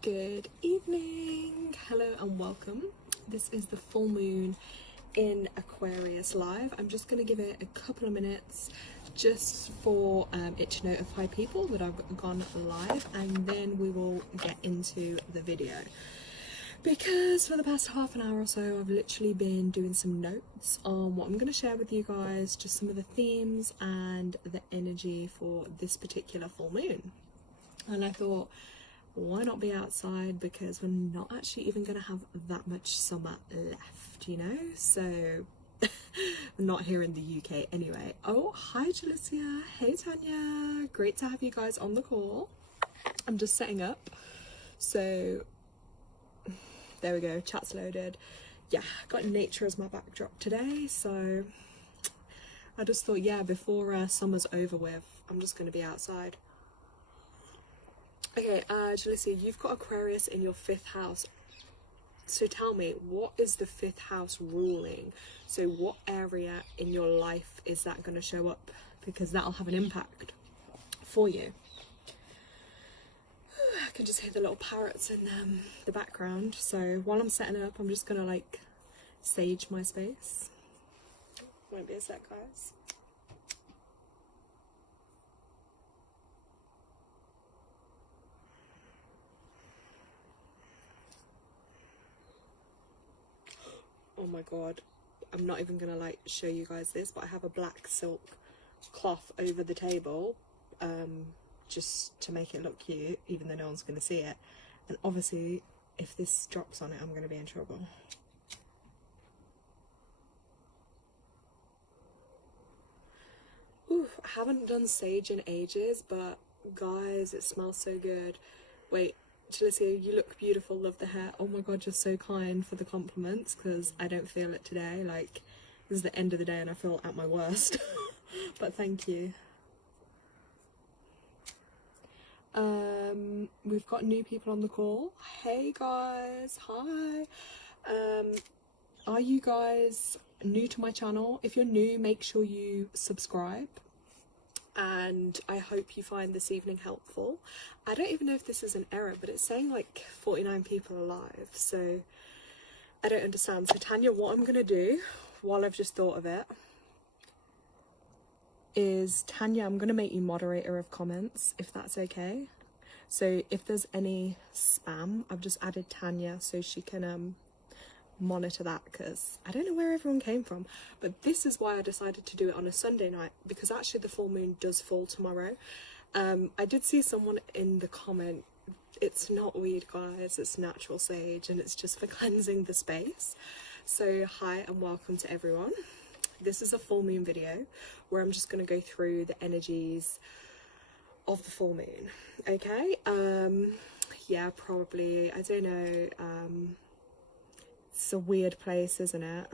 Good evening, hello and welcome. This is the full moon in Aquarius live. I'm just going to give it a couple of minutes just for it to notify people that I've gone live, and then we will get into the video. Because for the past half an hour or so I've literally been doing some notes on what I'm going to share with you guys, just some of the themes and the energy for this particular full moon. And I thought, why not be outside, because we're not actually even going to have that much summer left, you know? So we're not here in the UK anyway. Oh, hi Jalicia, hey Tanya, great to have you guys on the call. I'm just setting up, so there we go, chat's loaded. Yeah, got nature as my backdrop today, so I just thought, yeah, before summer's over with, I'm just going to be outside. Okay, Jalicia, you've got Aquarius in your 5th house. So tell me, what is the 5th house ruling? So what area in your life is that going to show up? Because that'll have an impact for you. I can just hear the little parrots in the background. So while I'm setting up, I'm just going to like sage my space. Won't be a sec, guys. Oh my god, I'm not even gonna like show you guys this, but I have a black silk cloth over the table just to make it look cute, even though no one's gonna see it. And obviously if this drops on it, I'm gonna be in trouble. Ooh, I haven't done sage in ages, but guys, it smells so good. Wait, Jalicia, you look beautiful, love the hair. Oh my god, you're so kind for the compliments, because I don't feel it today. Like, this is the end of the day and I feel at my worst. But thank you. We've got new people on the call. Hey guys, hi. Are you guys new to my channel? If you're new, make sure you subscribe. And I hope you find this evening helpful. I don't even know if this is an error, but it's saying like 49 people alive, so I don't understand. So Tanya, what I'm gonna do, while I've just thought of it, is Tanya, I'm gonna make you moderator of comments, if that's okay. So if there's any spam, I've just added Tanya so she can monitor that, because I don't know where everyone came from. But this is why I decided to do it on a Sunday night, because actually the full moon does fall tomorrow. I did see someone in the comment, it's not weed guys, it's natural sage, and it's just for cleansing the space. So hi and welcome to everyone. This is a full moon video where I'm just going to go through the energies of the full moon. Okay, yeah, probably, I don't know, it's a weird place, isn't it?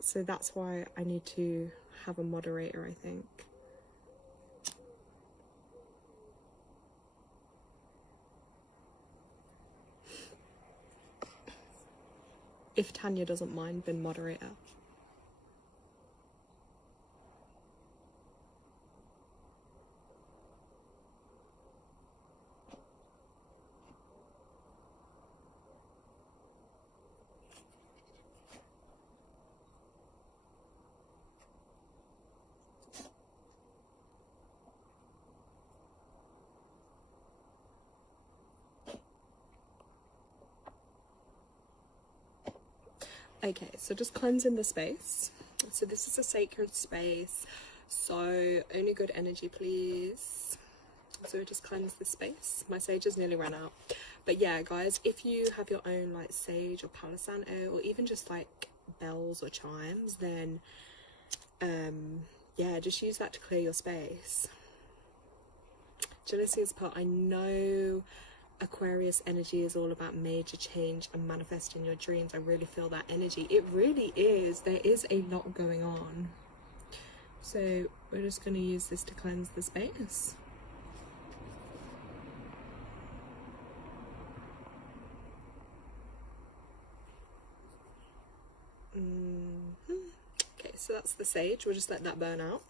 So that's why I need to have a moderator, I think. If Tanya doesn't mind being moderator. Okay, so just cleansing the space. So this is a sacred space, so only good energy please. So just cleanse the space. My sage has nearly run out. But yeah guys, if you have your own like sage or Palo Santo, or even just like bells or chimes, then yeah, just use that to clear your space. Jalicia's put, I know Aquarius energy is all about major change and manifesting your dreams. I really feel that energy. It really is. There is a lot going on. So we're just going to use this to cleanse the space. Okay, so that's the sage. We'll just let that burn out.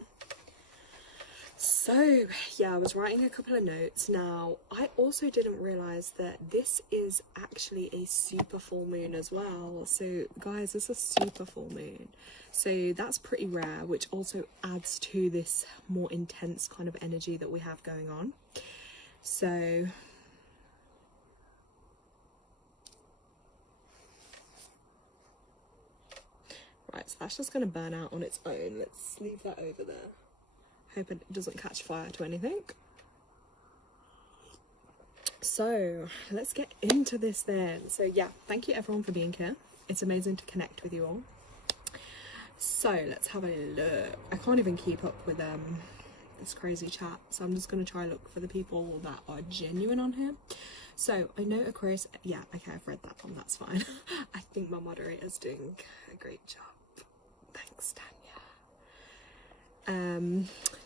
So yeah, I was writing a couple of notes. Now, I also didn't realize that this is actually a super full moon as well. So guys, this is a super full moon. So that's pretty rare, which also adds to this more intense kind of energy that we have going on. So right, so that's just going to burn out on its own. Let's leave that over there. Hope it doesn't catch fire to anything. So let's get into this then. So yeah, thank you everyone for being here. It's amazing to connect with you all. So let's have a look. I can't even keep up with this crazy chat, so I'm just going to try look for the people that are genuine on here. So I know Aquarius, yeah, okay, I've read that one, that's fine. I think my moderator's doing a great job. Thanks, Tanya.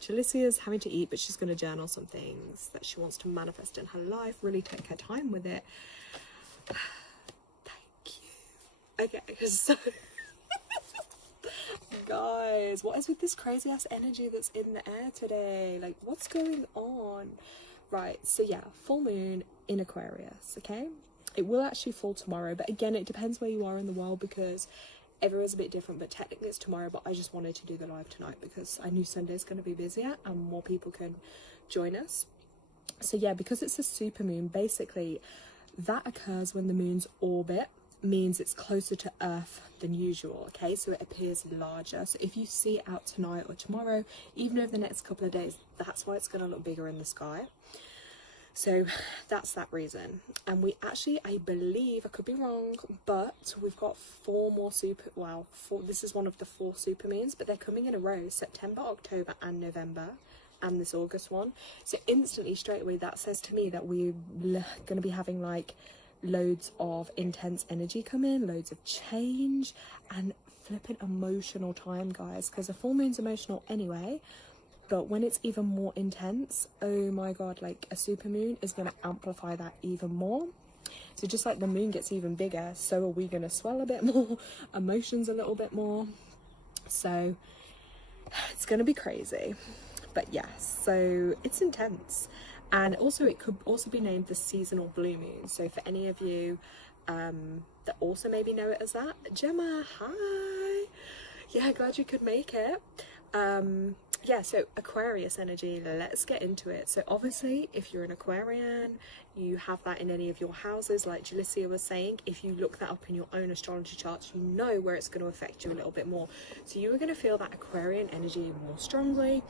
Jalicia's having to eat, but she's going to journal some things that she wants to manifest in her life. Really take her time with it. Thank you. Okay, so guys, what is with this crazy ass energy that's in the air today? Like, what's going on? Right, so yeah, full moon in Aquarius, okay? It will actually fall tomorrow, but again, it depends where you are in the world because everyone's a bit different, but technically it's tomorrow. But I just wanted to do the live tonight because I knew Sunday's going to be busier and more people can join us. So yeah, because it's a super moon, basically that occurs when the moon's orbit means it's closer to Earth than usual, okay? So it appears larger. So if you see it out tonight or tomorrow, even over the next couple of days, that's why it's going to look bigger in the sky. So that's that reason. And we actually, I believe, I could be wrong, but we've got this is one of the 4 super moons, but they're coming in a row: September, October and November, and this August one. So instantly, straight away, that says to me that we're going to be having like loads of intense energy come in, loads of change, and flipping emotional time, guys, because the full moon's emotional anyway. But when it's even more intense, oh my god, like a super moon is going to amplify that even more. So just like the moon gets even bigger, so are we going to swell a bit more, emotions a little bit more. So it's going to be crazy. But yes, so it's intense. And also it could also be named the seasonal blue moon. So for any of you that also maybe know it as that, Gemma, hi. Yeah, glad you could make it. Yeah, so Aquarius energy, let's get into it. So obviously, if you're an Aquarian, you have that in any of your houses, like Jalicia was saying. If you look that up in your own astrology charts, you know where it's going to affect you a little bit more. So you are going to feel that Aquarian energy more strongly.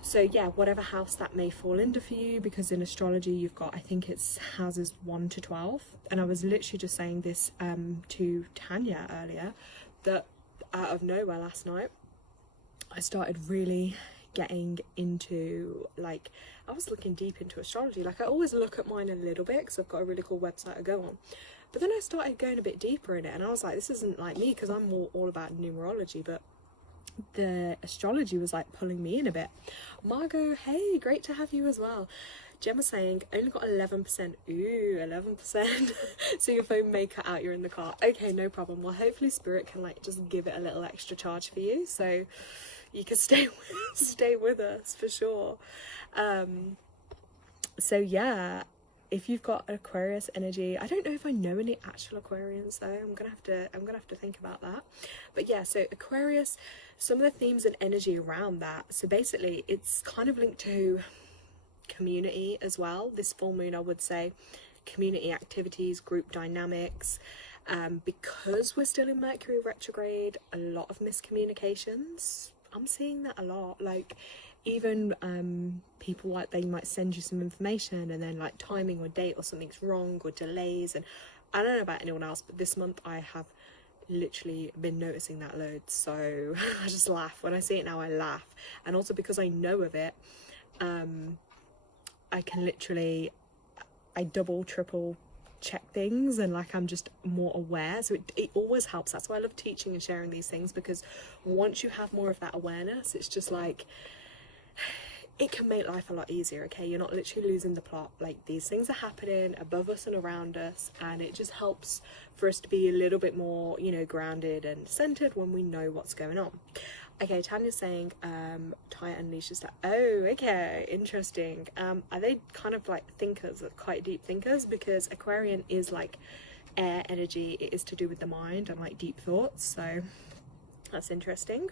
So yeah, whatever house that may fall into for you, because in astrology you've got, I think it's houses 1 to 12. And I was literally just saying this to Tanya earlier, that out of nowhere last night, I started really getting into, like, I was looking deep into astrology. Like, I always look at mine a little bit because I've got a really cool website I go on. But then I started going a bit deeper in it, and I was like, this isn't like me, because I'm more all about numerology, but the astrology was like pulling me in a bit. Margot, hey, great to have you as well. Gemma saying, only got 11%. Ooh, 11%. So your phone may cut out, you're in the car. Okay, no problem. Well, hopefully Spirit can like just give it a little extra charge for you, so you can stay with us for sure. So yeah, if you've got Aquarius energy, I don't know if I know any actual Aquarians though. I'm gonna have to think about that. But yeah, so Aquarius, some of the themes and energy around that. So basically, it's kind of linked to community as well. This full moon, I would say, community activities, group dynamics. Because we're still in Mercury retrograde, a lot of miscommunications. I'm seeing that a lot. Like, even people, like, they might send you some information and then like timing or date or something's wrong, or delays. And I don't know about anyone else, but this month I have literally been noticing that loads. So I just laugh when I see it now. I laugh. And also because I know of it, I can literally, I double, triple check things, and like I'm just more aware. So it always helps. That's why I love teaching and sharing these things, because once you have more of that awareness, it's just like, it can make life a lot easier. Okay, you're not literally losing the plot. Like, these things are happening above us and around us, and it just helps for us to be a little bit more, you know, grounded and centered when we know what's going on. Okay, Tanya's saying Taya unleashes that. Oh, okay, interesting. Are they kind of like thinkers, quite deep thinkers? Because Aquarian is like air energy. It is to do with the mind and like deep thoughts. So that's interesting.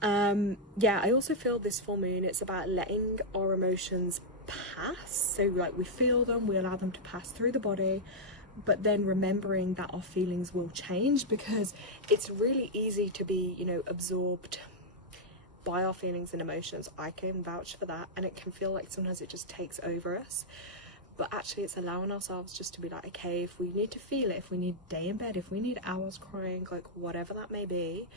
Yeah, I also feel this full moon, it's about letting our emotions pass. So like we feel them, we allow them to pass through the body, but then remembering that our feelings will change, because it's really easy to be, you know, absorbed by our feelings and emotions. I can vouch for that, and it can feel like sometimes it just takes over us. But actually it's allowing ourselves just to be like, okay, if we need to feel it, if we need a day in bed, if we need hours crying, like whatever that may be,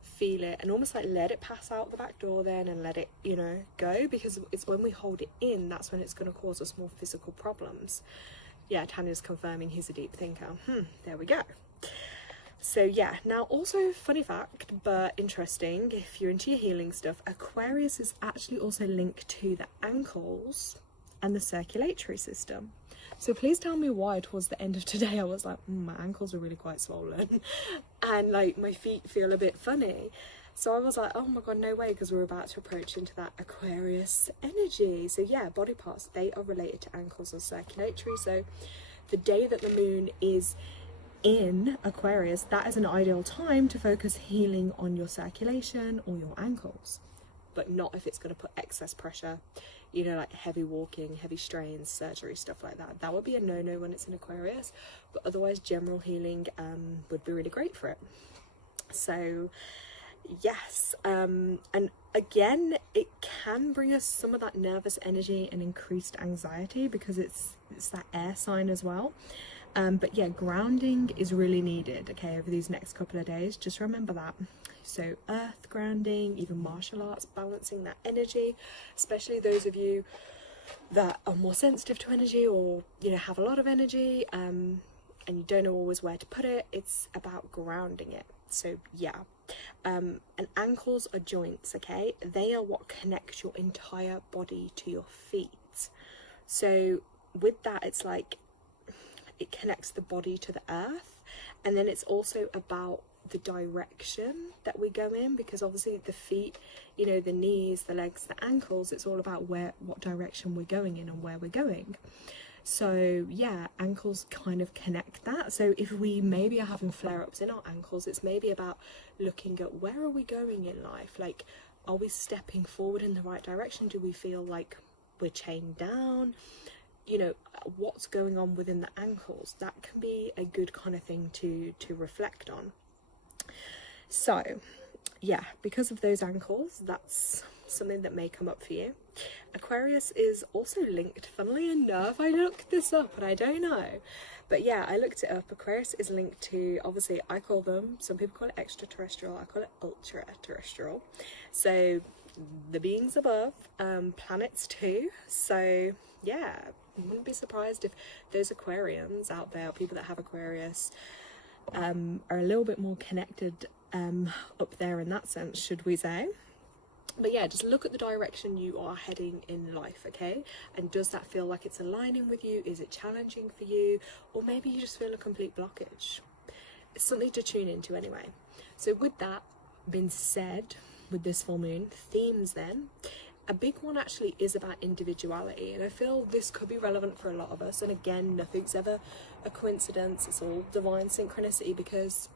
feel it and almost like let it pass out the back door then, and let it, you know, go, because it's when we hold it in, that's when it's going to cause us more physical problems. Yeah, Tanya's confirming he's a deep thinker. There we go. So yeah, now also funny fact, but interesting, if you're into your healing stuff, Aquarius is actually also linked to the ankles and the circulatory system. So please tell me why towards the end of today I was like, my ankles are really quite swollen and like my feet feel a bit funny. So I was like, oh my god, no way, because we're about to approach into that Aquarius energy. So yeah, body parts, they are related to ankles or circulatory. So the day that the moon is in Aquarius, that is an ideal time to focus healing on your circulation or your ankles, but not if it's going to put excess pressure, you know, like heavy walking, heavy strains, surgery, stuff like that. That would be a no-no when it's in Aquarius, but otherwise general healing would be really great for it. So yes, and again, it can bring us some of that nervous energy and increased anxiety, because it's that air sign as well. But yeah, grounding is really needed, okay, over these next couple of days. Just remember that. So earth grounding, even martial arts, balancing that energy, especially those of you that are more sensitive to energy, or, you know, have a lot of energy and you don't know always where to put it. It's about grounding it. So yeah, and ankles are joints, okay? They are what connects your entire body to your feet. So with that, it's like it connects the body to the earth, and then it's also about the direction that we go in, because obviously the feet, you know, the knees, the legs, the ankles, it's all about what direction we're going in and where we're going. So yeah, ankles kind of connect that. So if we maybe are having flare-ups in our ankles, it's maybe about looking at where are we going in life, like are we stepping forward in the right direction? Do we feel like we're chained down? You know, what's going on within the ankles? That can be a good kind of thing to reflect on. So yeah, because of those ankles, that's something that may come up for you. Aquarius is also linked, funnily enough, I looked this up and I don't know, but yeah, I looked it up. Aquarius is linked to, obviously I call them, some people call it extraterrestrial, I call it ultra terrestrial, so the beings above, planets too. So yeah, I wouldn't be surprised if those Aquarians out there, people that have Aquarius, are a little bit more connected up there in that sense, should we say. But yeah, just look at the direction you are heading in life, okay? And does that feel like it's aligning with you? Is it challenging for you? Or maybe you just feel a complete blockage. It's something to tune into anyway. So with that being said, with this full moon, themes then, a big one actually is about individuality, and I feel this could be relevant for a lot of us. And again, nothing's ever a coincidence, it's all divine synchronicity, because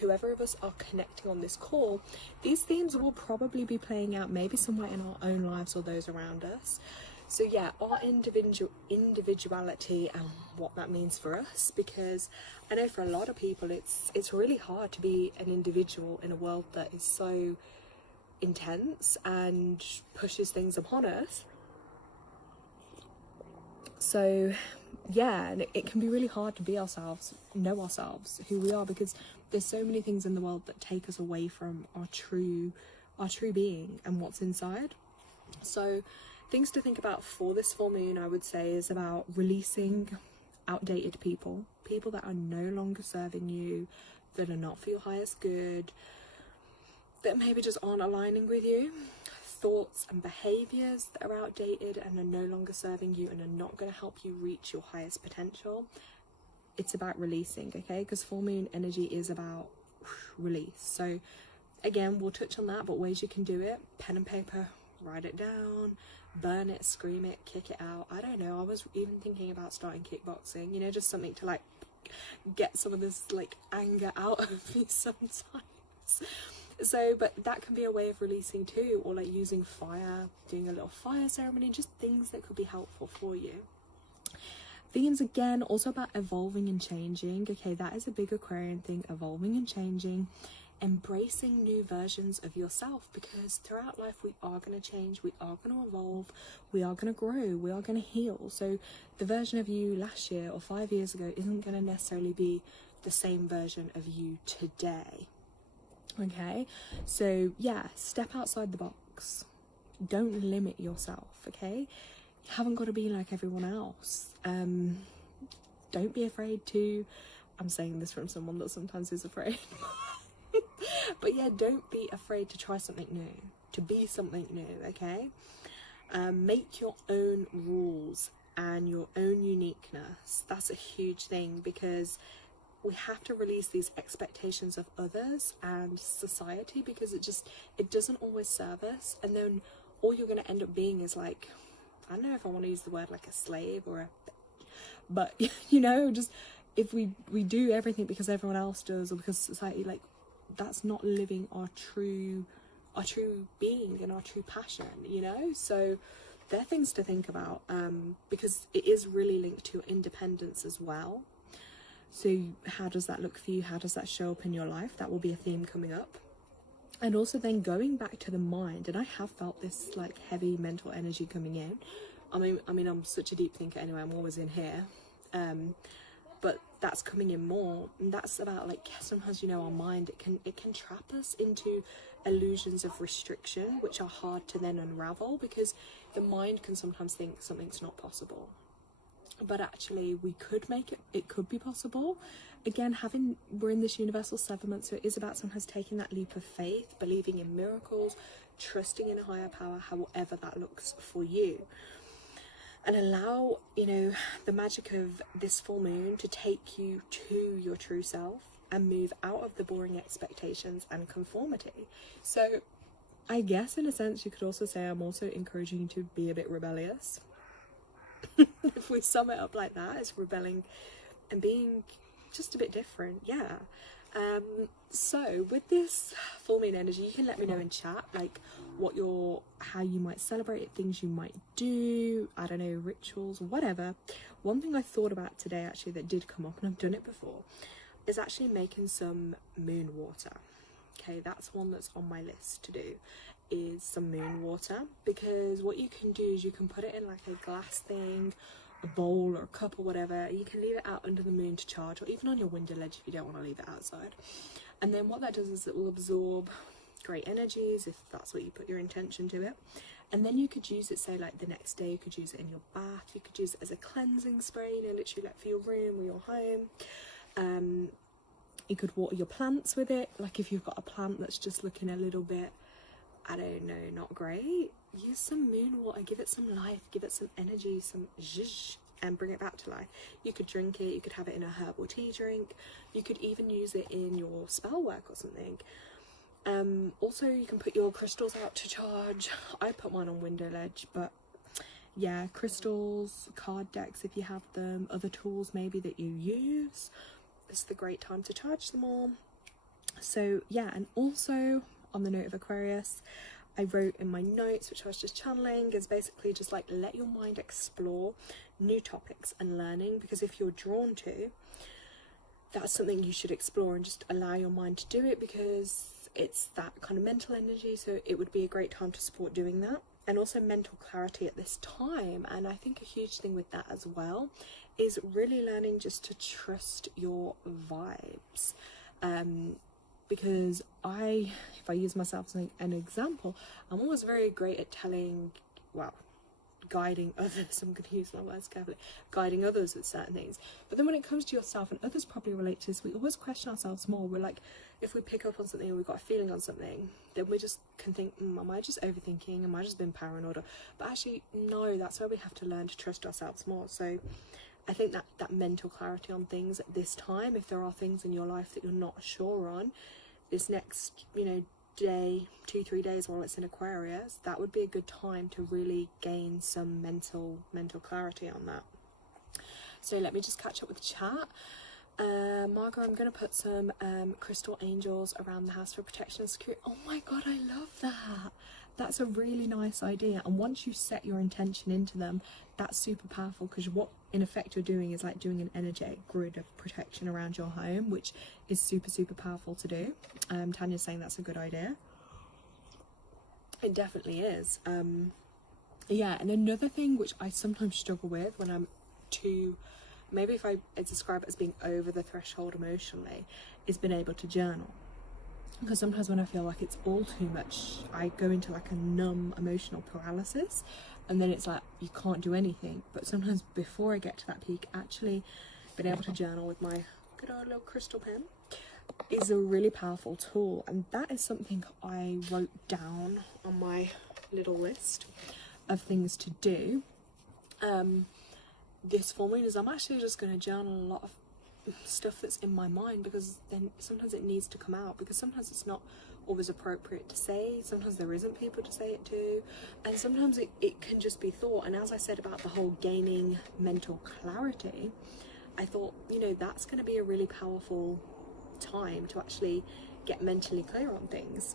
whoever of us are connecting on this call, these themes will probably be playing out maybe somewhere in our own lives or those around us. So yeah, our individuality and what that means for us, because I know for a lot of people it's really hard to be an individual in a world that is so intense and pushes things upon us. So yeah, and it can be really hard to be ourselves, know ourselves, who we are, because there's so many things in the world that take us away from our true being and what's inside. So things to think about for this full moon, I would say, is about releasing outdated people that are no longer serving you, that are not for your highest good, that maybe just aren't aligning with you, thoughts and behaviors that are outdated and are no longer serving you and are not going to help you reach your highest potential. It's about releasing, okay? Because full moon energy is about release. So Again, we'll touch on that, but ways you can do it: pen and paper, write it down, burn it, scream it, kick it out. I don't know, I was even thinking about starting kickboxing, you know, just something to like get some of this like anger out of me sometimes. So, but that can be a way of releasing too, or like using fire, doing a little fire ceremony, just things that could be helpful for you. Themes, again, also about evolving and changing. Okay, that is a big Aquarian thing, evolving and changing, embracing new versions of yourself, because throughout life we are going to change, we are going to evolve, we are going to grow, we are going to heal. So the version of you last year or 5 years ago isn't going to necessarily be the same version of you today. Okay, so yeah, step outside the box, don't limit yourself. Okay, you haven't got to be like everyone else. Don't be afraid to, I'm saying this from someone that sometimes is afraid, but yeah, don't be afraid to try something new, to be something new. Okay, make your own rules and your own uniqueness. That's a huge thing, because we have to release these expectations of others and society, because it doesn't always serve us, and then all you're going to end up being is like, I don't know if I want to use the word like a slave or a bitch, but you know, just if we do everything because everyone else does, or because society, like, that's not living our true being and our true passion, you know. So they're things to think about, because it is really linked to independence as well. So how does that look for you? How does that show up in your life? That will be a theme coming up. And also then going back to the mind, and I have felt this like heavy mental energy coming in. I mean I'm such a deep thinker anyway, I'm always in here, but that's coming in more, and that's about like, sometimes, you know, our mind, it can trap us into illusions of restriction, which are hard to then unravel, because the mind can sometimes think something's not possible, but actually we could make it could be possible. Again, we're in this universal 7 months, so it is about sometimes taking that leap of faith, believing in miracles, trusting in a higher power, however that looks for you, and allow, you know, the magic of this full moon to take you to your true self and move out of the boring expectations and conformity. So I guess in a sense you could also say I'm also encouraging you to be a bit rebellious. If we sum it up like that, it's rebelling and being just a bit different. Yeah. So with this full moon energy, you can let me know in chat like how you might celebrate it, things you might do, I don't know, rituals, whatever. One thing I thought about today actually that did come up, and I've done it before, is actually making some moon water. Okay, that's one that's on my list to do, is some moon water, because what you can do is you can put it in like a glass thing, a bowl or a cup or whatever. You can leave it out under the moon to charge, or even on your window ledge if you don't want to leave it outside. And then what that does is it will absorb great energies, if that's what you put your intention to it. And then you could use it, say like the next day, you could use it in your bath, you could use it as a cleansing spray, you know, literally like for your room or your home. You could water your plants with it, like if you've got a plant that's just looking a little bit, I don't know, not great, use some moon water, give it some life, give it some energy, some zhuzh, and bring it back to life. You could drink it, you could have it in a herbal tea drink, you could even use it in your spell work or something. Also you can put your crystals out to charge. I put mine on window ledge, but yeah, crystals, card decks if you have them, other tools maybe that you use, this is the great time to charge them all. So yeah, and also on the note of Aquarius, I wrote in my notes, which I was just channeling, is basically just like let your mind explore new topics and learning, because if you're drawn to, that's something you should explore and just allow your mind to do it, because it's that kind of mental energy, so it would be a great time to support doing that. And also mental clarity at this time, and I think a huge thing with that as well is really learning just to trust your vibes, because if I use myself as an example, I'm always very great at guiding others, I'm going to use my words carefully, guiding others with certain things, but then when it comes to yourself, and others probably relate to this, we always question ourselves more. We're like, if we pick up on something or we've got a feeling on something, then we just can think, am I just overthinking, am I just being paranoid? But actually no, that's where we have to learn to trust ourselves more. So I think that mental clarity on things at this time, if there are things in your life that you're not sure on, this next, day, 2-3 days while it's in Aquarius, that would be a good time to really gain some mental clarity on that. So let me just catch up with the chat. Margot, I'm going to put some crystal angels around the house for protection and security. Oh my god, I love that. That's a really nice idea. And once you set your intention into them, that's super powerful, because what in effect you're doing is like doing an energetic grid of protection around your home, which is super powerful to do. Tanya's saying that's a good idea. It definitely is. Yeah, and another thing which I sometimes struggle with when I'm too, maybe if I describe it as being over the threshold emotionally, is being able to journal. Because sometimes when I feel like it's all too much, I go into like a numb emotional paralysis, and then it's like you can't do anything. But sometimes before I get to that peak, actually being able to journal with my good old little crystal pen is a really powerful tool. And that is something I wrote down on my little list of things to do this full moon. Is I'm actually just going to journal a lot of stuff that's in my mind, because then sometimes it needs to come out, because sometimes it's not always appropriate to say, sometimes there isn't people to say it to, and sometimes it can just be thought. And as I said about the whole gaining mental clarity, I thought, you know, that's going to be a really powerful time to actually get mentally clear on things.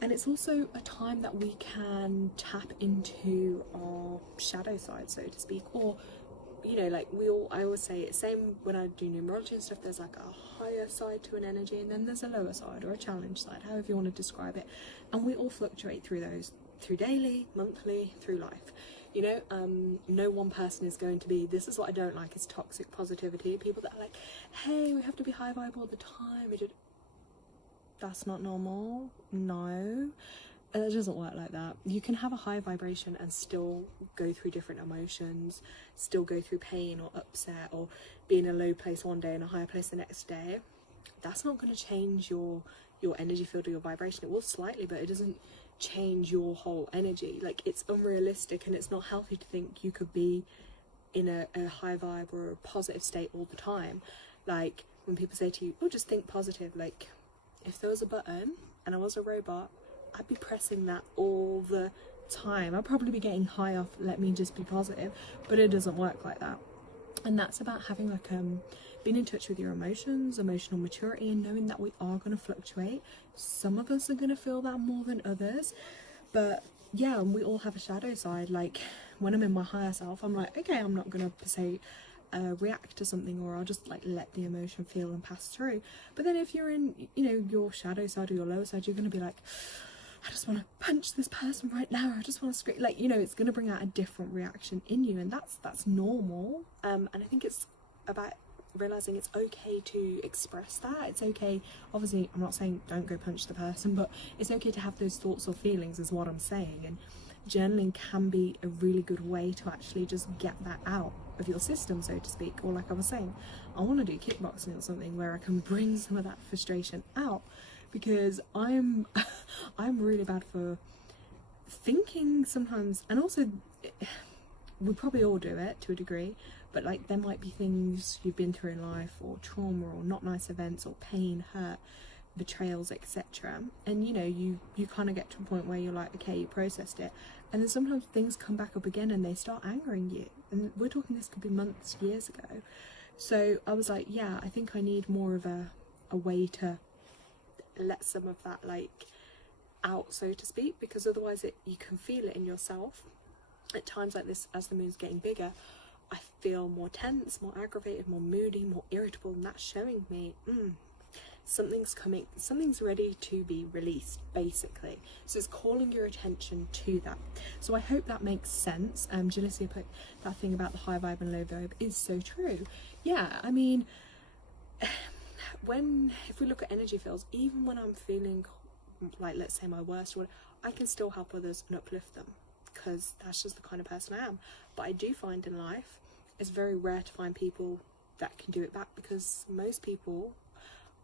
And it's also a time that we can tap into our shadow side, so to speak, or you know, like I always say it's same when I do numerology and stuff, there's like a higher side to an energy, and then there's a lower side or a challenge side, however you want to describe it, and we all fluctuate through those, through daily, monthly, through life, you know. No one person is going to be, this is what I don't like, is toxic positivity, people that are like, hey, we have to be high vibe all the time. That's not normal. No, it doesn't work like that. You can have a high vibration and still go through different emotions, still go through pain or upset, or be in a low place one day and a higher place the next day. That's not going to change your energy field or your vibration. It will slightly, but it doesn't change your whole energy. Like, it's unrealistic, and it's not healthy to think you could be in a high vibe or a positive state all the time. Like, when people say to you, oh, just think positive, like, if there was a button and I was a robot, I'd be pressing that all the time. I'd probably be getting high off let me just be positive, but it doesn't work like that. And that's about having like being in touch with your emotions, emotional maturity, and knowing that we are going to fluctuate. Some of us are going to feel that more than others, but yeah, and we all have a shadow side. Like, when I'm in my higher self, I'm like, okay, I'm not going to say react to something, or I'll just like let the emotion feel and pass through. But then if you're in, you know, your shadow side or your lower side, you're going to be like, I just want to punch this person right now, I just want to scream, like, you know, it's going to bring out a different reaction in you, and that's normal. And I think it's about realizing it's okay to express that. It's okay, obviously I'm not saying don't go punch the person, but it's okay to have those thoughts or feelings, is what I'm saying. And journaling can be a really good way to actually just get that out of your system, so to speak. Or like I was saying, I want to do kickboxing or something where I can bring some of that frustration out, because I'm really bad for thinking sometimes. And also, we probably all do it to a degree, but like, there might be things you've been through in life, or trauma, or not nice events, or pain, hurt, betrayals, etc. And you know, you kind of get to a point where you're like, okay, you processed it, and then sometimes things come back up again and they start angering you, and we're talking, this could be months, years ago. So I was like, yeah, I think I need more of a way to let some of that like out, so to speak, because otherwise you can feel it in yourself. At times like this, as the moon's getting bigger, I feel more tense, more aggravated, more moody, more irritable, and that's showing me something's coming, something's ready to be released, basically. So it's calling your attention to that. So I hope that makes sense. Jalicia put that thing about the high vibe and low vibe is so true. Yeah, I mean, if we look at energy fields, even when I'm feeling like, let's say my worst, I can still help others and uplift them, because that's just the kind of person I am. But I do find in life, it's very rare to find people that can do it back, because most people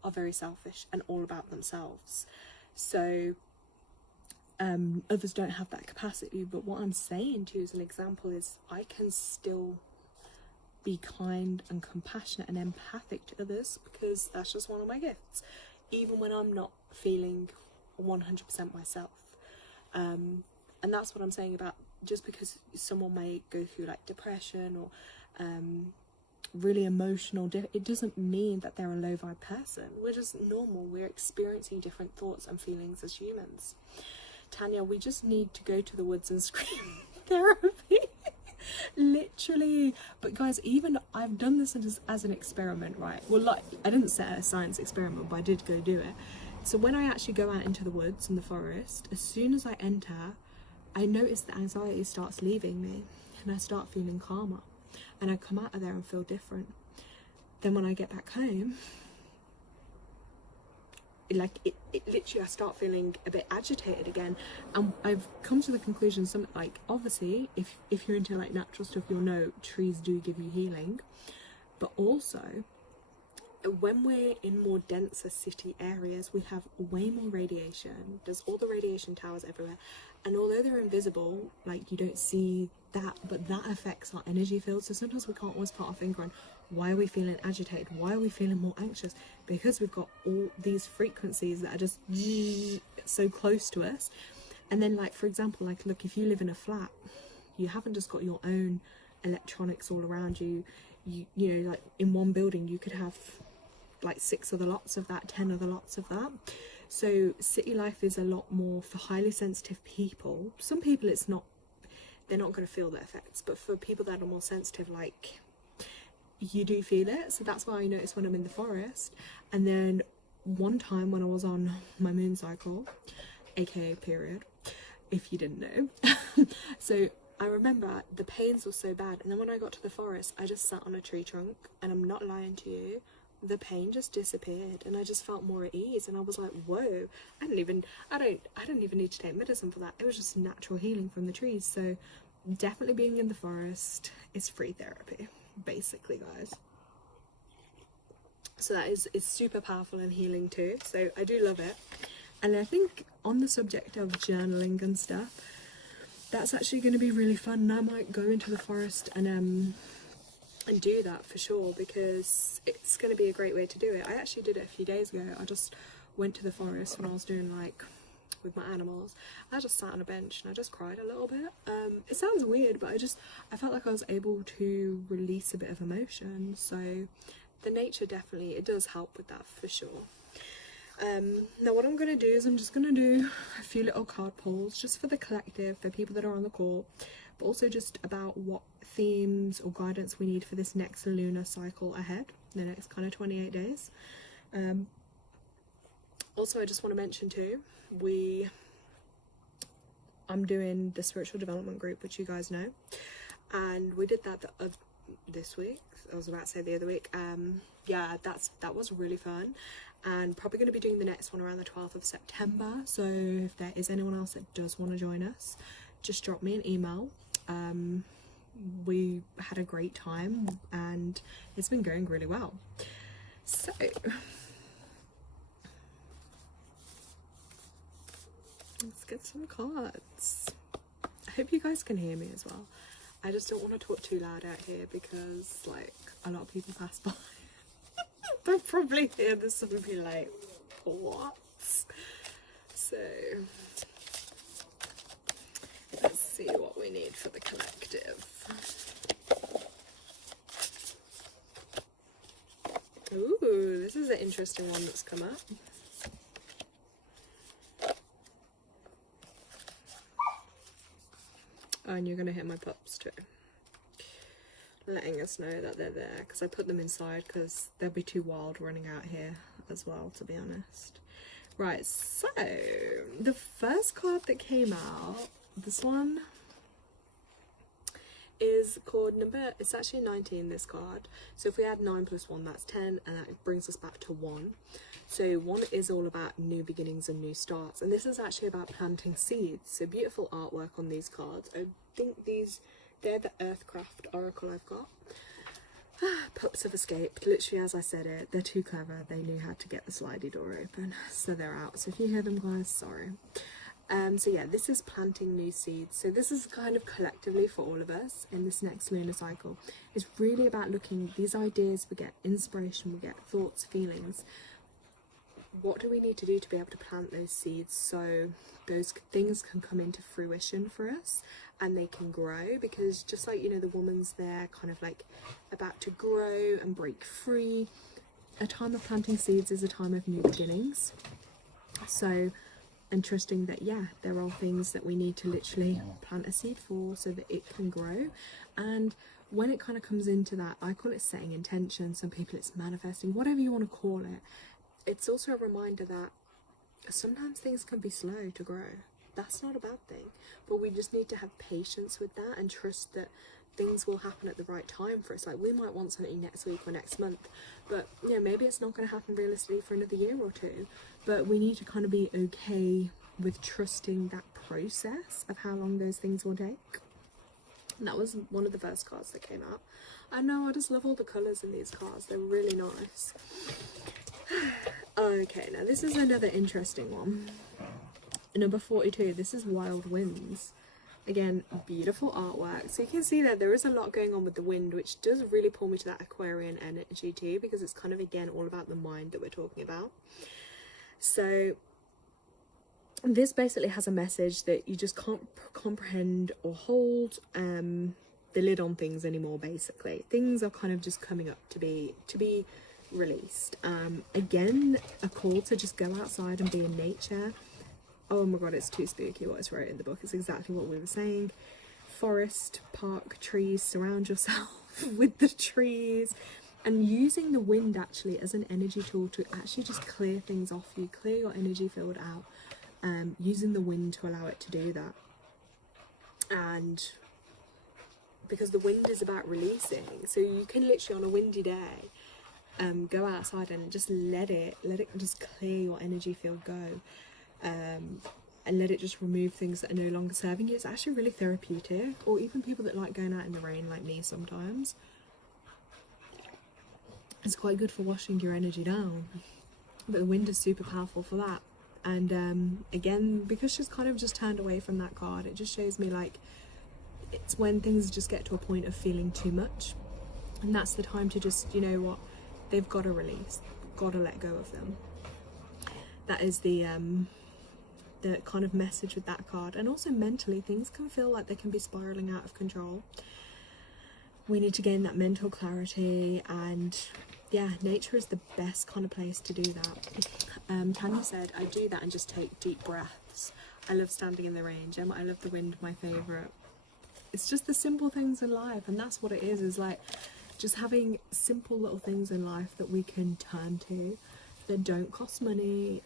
are very selfish and all about themselves. So others don't have that capacity. But what I'm saying to you as an example is, I can still be kind and compassionate and empathic to others, because that's just one of my gifts. Even when I'm not feeling 100% myself. And that's what I'm saying about, just because someone may go through like depression or really emotional, it doesn't mean that they're a low vibe person. We're just normal. We're experiencing different thoughts and feelings as humans. Tanya, we just need to go to the woods and scream therapy. Literally. But guys, even I've done this as an experiment, right? Well, like, I didn't set a science experiment, but I did go do it. So when I actually go out into the woods and the forest, as soon as I enter, I notice the anxiety starts leaving me and I start feeling calmer, and I come out of there and feel different. Then when I get back home, like it literally, I start feeling a bit agitated again. And I've come to the conclusion, like, obviously if you're into like natural stuff, you'll know trees do give you healing, but also when we're in more denser city areas, we have way more radiation. There's all the radiation towers everywhere, and although they're invisible, like, you don't see that, but that affects our energy field. So sometimes we can't always put our finger on why are we feeling agitated, why are we feeling more anxious, because we've got all these frequencies that are just so close to us. And then, like, for example, like, look, if you live in a flat, you haven't just got your own electronics all around you. You know, like, in one building you could have like 6 other lots of that, 10 other lots of that. So city life is a lot more for highly sensitive people. Some people, it's not, they're not going to feel the effects, but for people that are more sensitive, like, you do feel it. So that's why I notice when I'm in the forest. And then one time when I was on my moon cycle, aka period, if you didn't know, so I remember the pains were so bad, and then when I got to the forest, I just sat on a tree trunk, and I'm not lying to you, the pain just disappeared, and I just felt more at ease. And I was like, whoa, I don't even need to take medicine for that. It was just natural healing from the trees. So definitely being in the forest is free therapy, basically, guys. So that is super powerful and healing too, so I do love it. And I think on the subject of journaling and stuff, that's actually going to be really fun, and I might go into the forest and do that for sure, because it's going to be a great way to do it. I actually did it a few days ago. I just went to the forest when I was doing, like, with my animals. I just sat on a bench and I just cried a little bit. It sounds weird, but I felt like I was able to release a bit of emotion. So the nature definitely, it does help with that for sure. Now what I'm going to do is I'm just going to do a few little card pulls just for the collective, for people that are on the call, but also just about what themes or guidance we need for this next lunar cycle ahead, the next kind of 28 days. Also, I just want to mention too, I'm doing the spiritual development group, which you guys know, and we did that this week. I was about to say the other week. Yeah, that was really fun, and probably going to be doing the next one around the 12th of September. So if there is anyone else that does want to join us, just drop me an email. We had a great time and it's been going really well. So let's get some cards. I hope you guys can hear me as well. I just don't want to talk too loud out here because, like, a lot of people pass by. They'll probably hear this and be like, what? So let's see what we need for the collective. Ooh, this is an interesting one that's come up. Oh, and you're going to hear my pups too, letting us know that they're there, because I put them inside because they'll be too wild running out here as well, to be honest. Right, so the first card that came out, this one is called it's actually 19, this card. So if we add 9 plus 1, that's 10, and that brings us back to 1. So 1 is all about new beginnings and new starts, and this is actually about planting seeds. So beautiful artwork on these cards. I think they're the Earthcraft Oracle I've got. Pups have escaped, literally as I said it. They're too clever, they knew how to get the slidey door open, so they're out. So if you hear them, guys, sorry. So yeah, this is planting new seeds. So this is kind of collectively for all of us in this next lunar cycle. It's really about looking, these ideas, we get inspiration, we get thoughts, feelings. what do we need to do to be able to plant those seeds so those things can come into fruition for us and they can grow? Because just like, you know, the woman's there kind of like about to grow and break free, a time of planting seeds is a time of new beginnings. So, and trusting that, yeah, there are things that we need to literally plant a seed for so that it can grow. And when it kind of comes into that, I call it setting intention, some people it's manifesting, whatever you want to call it. It's also a reminder that sometimes things can be slow to grow. That's not a bad thing, but we just need to have patience with that and trust that things will happen at the right time for us. Like, we might want something next week or next month, but you know, maybe it's not going to happen realistically for another year or two. But we need to kind of be okay with trusting that process of how long those things will take. And that was one of the first cards that came out. I know, I just love all the colours in these cards, they're really nice. Okay, now this is another interesting one. Number 42, this is Wild Winds. Again, beautiful artwork. So you can see that there is a lot going on with the wind, which does really pull me to that Aquarian energy too, because it's kind of, again, all about the mind that we're talking about. So this basically has a message that you just can't comprehend or hold the lid on things anymore, basically. Things are kind of just coming up to be released. Again, a call to just go outside and be in nature. Oh my god, it's too spooky what is wrote in the book. It's exactly what we were saying. Forest, park, trees, surround yourself with the trees. And using the wind actually as an energy tool to actually just clear things off you, clear your energy field out. Using the wind to allow it to do that. And because the wind is about releasing, so you can literally on a windy day go outside and just let it just clear your energy field, go. And let it just remove things that are no longer serving you. It's actually really therapeutic. Or even people that like going out in the rain like me sometimes, it's quite good for washing your energy down. But the wind is super powerful for that. And again, because she's kind of just turned away from that card, it just shows me like it's when things just get to a point of feeling too much, and that's the time to just, you know what, they've got to release, got to let go of them. That is the kind of message with that card. And also mentally, things can feel like they can be spiraling out of control. We need to gain that mental clarity, and yeah, nature is the best kind of place to do that. Tanya said, I do that and just take deep breaths. I love standing in the rain. Gemma, I love the wind, my favourite. It's just the simple things in life, and that's what it is like just having simple little things in life that we can turn to that don't cost money.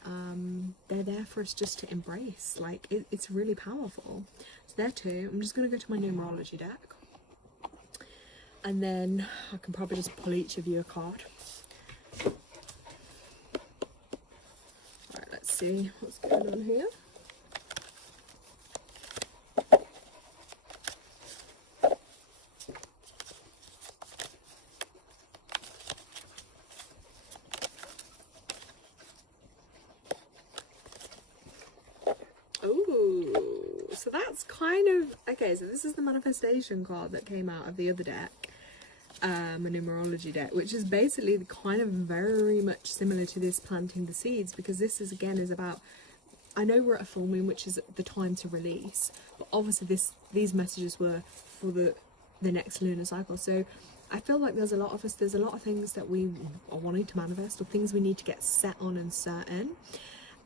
They're there for us just to embrace. Like, it's really powerful. So there too, I'm just going to go to my numerology deck, and then I can probably just pull each of you a card. Alright, let's see what's going on here. So that's kind of, okay, so this is the manifestation card that came out of the other deck, a numerology deck, which is basically kind of very much similar to this planting the seeds, because this is, again, is about, I know we're at a full moon, which is the time to release, but obviously these messages were for the next lunar cycle. So I feel like there's a lot of things that we are wanting to manifest, or things we need to get set on and certain.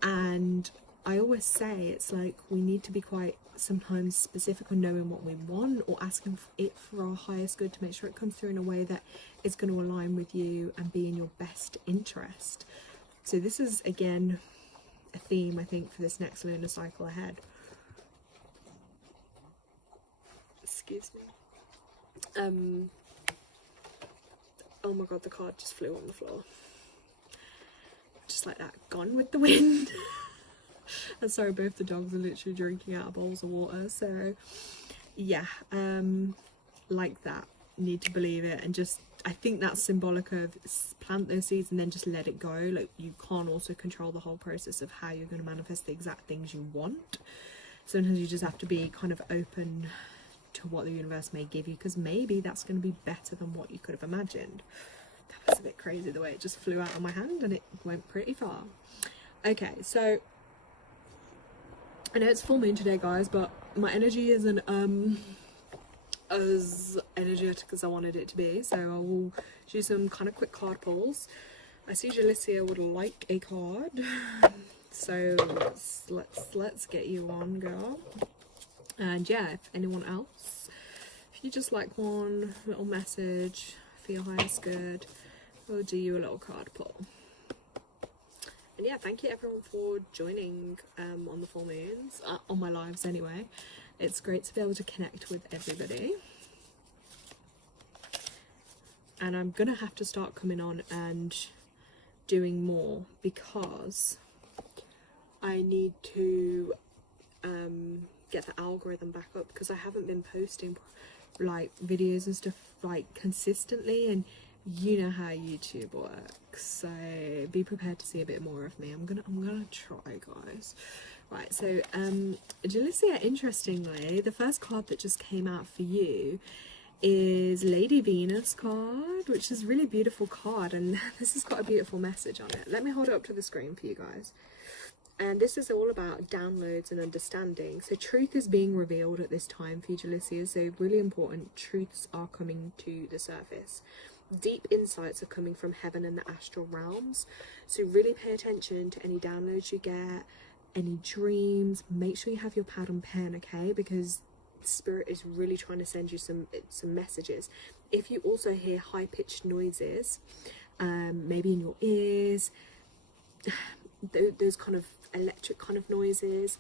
And I always say it's like we need to be quite sometimes specific on knowing what we want, or asking for it for our highest good to make sure it comes through in a way that is going to align with you and be in your best interest. So this is, again, a theme, I think, for this next lunar cycle ahead. Excuse me. Oh my god, the card just flew on the floor. Just like that, gone with the wind. And sorry, both the dogs are literally drinking out of bowls of water. So yeah, like that, need to believe it. And just, I think that's symbolic of plant those seeds and then just let it go. Like, you can't also control the whole process of how you're going to manifest the exact things you want. Sometimes you just have to be kind of open to what the universe may give you, because maybe that's going to be better than what you could have imagined. That was a bit crazy the way it just flew out of my hand, and it went pretty far. Okay, so I know it's full moon today, guys, but my energy isn't as energetic as I wanted it to be, so I will do some kind of quick card pulls. I see Jalicia would like a card, so let's get you on, girl. And yeah, if anyone else, if you just like one little message for your highest good, we'll do you a little card pull. And yeah, thank you everyone for joining on the full moons, on my lives anyway. It's great to be able to connect with everybody. And I'm gonna have to start coming on and doing more because I need to get the algorithm back up, because I haven't been posting like videos and stuff like consistently, and you know how YouTube works, so be prepared to see a bit more of me. I'm gonna try, guys. Right, so Jalicia, interestingly, the first card that just came out for you is Lady Venus card, which is a really beautiful card, and this has got a beautiful message on it. Let me hold it up to the screen for you guys. And this is all about downloads and understanding. So truth is being revealed at this time for you, Jalicia. So really important truths are coming to the surface. Deep insights are coming from heaven and the astral realms. So really pay attention to any downloads you get, any dreams. Make sure you have your pad and pen, okay? Because Spirit is really trying to send you some messages. If you also hear high-pitched noises, maybe in your ears, those kind of electric kind of noises,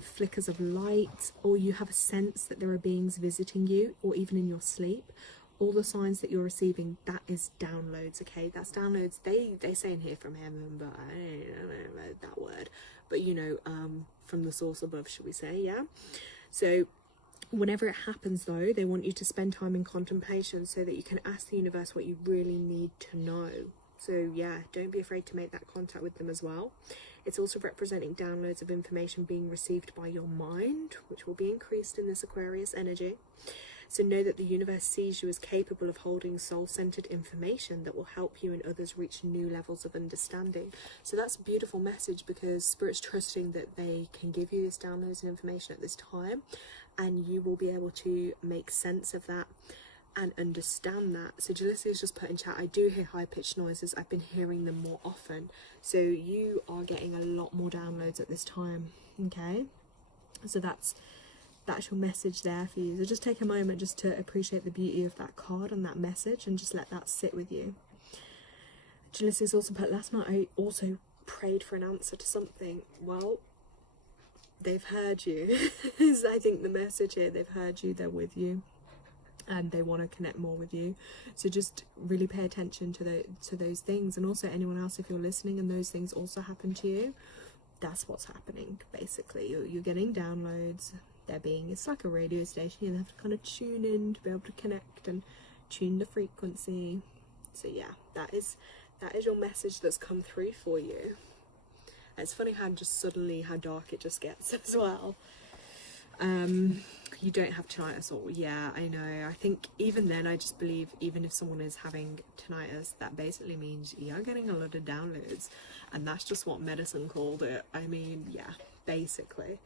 flickers of light, or you have a sense that there are beings visiting you, or even in your sleep, all the signs that you're receiving, that is downloads, okay? That's downloads. They say in here from heaven, but I don't know that word, but you know, from the source above, should we say? Yeah. So whenever it happens though, they want you to spend time in contemplation so that you can ask the universe what you really need to know. So yeah, don't be afraid to make that contact with them as well. It's also representing downloads of information being received by your mind, which will be increased in this Aquarius energy. So know that the universe sees you as capable of holding soul-centered information that will help you and others reach new levels of understanding. So that's a beautiful message, because Spirit's trusting that they can give you this downloads and information at this time, and you will be able to make sense of that and understand that. So Jalicia's just put in chat, I do hear high-pitched noises. I've been hearing them more often. So you are getting a lot more downloads at this time, okay? So that's your message there for you. So just take a moment just to appreciate the beauty of that card and that message, and just let that sit with you. Jalicia's also put, last night I also prayed for an answer to something. Well, they've heard you. Is I think the message here. They've heard you, they're with you, and they want to connect more with you. So just really pay attention to those things. And also anyone else, if you're listening and those things also happen to you, that's what's happening basically. You're getting downloads. It's like a radio station. You have to kind of tune in to be able to connect and tune the frequency. So yeah, that is your message that's come through for you. It's funny how dark it just gets as well. You don't have tinnitus, or yeah, I know. I think even then, I just believe even if someone is having tinnitus, that basically means you're getting a lot of downloads, and that's just what medicine called it. I mean, yeah, basically,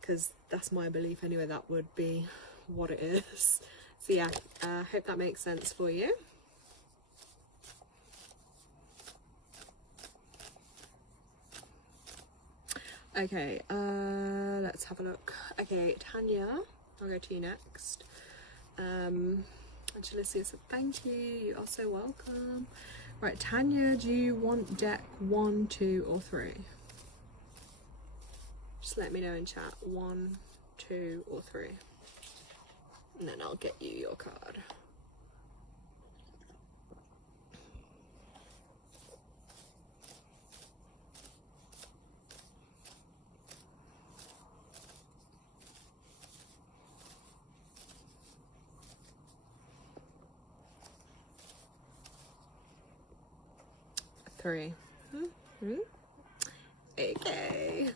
because that's my belief anyway. That would be what it is. So yeah, hope that makes sense for you. Okay, let's have a look. Okay, Tanya, I'll go to you next. Jalicia said thank you, you are so welcome. Right, Tanya, do you want deck 1, 2 or 3? Just let me know in chat, 1, 2 or 3. And then I'll get you your card. Three. Okay.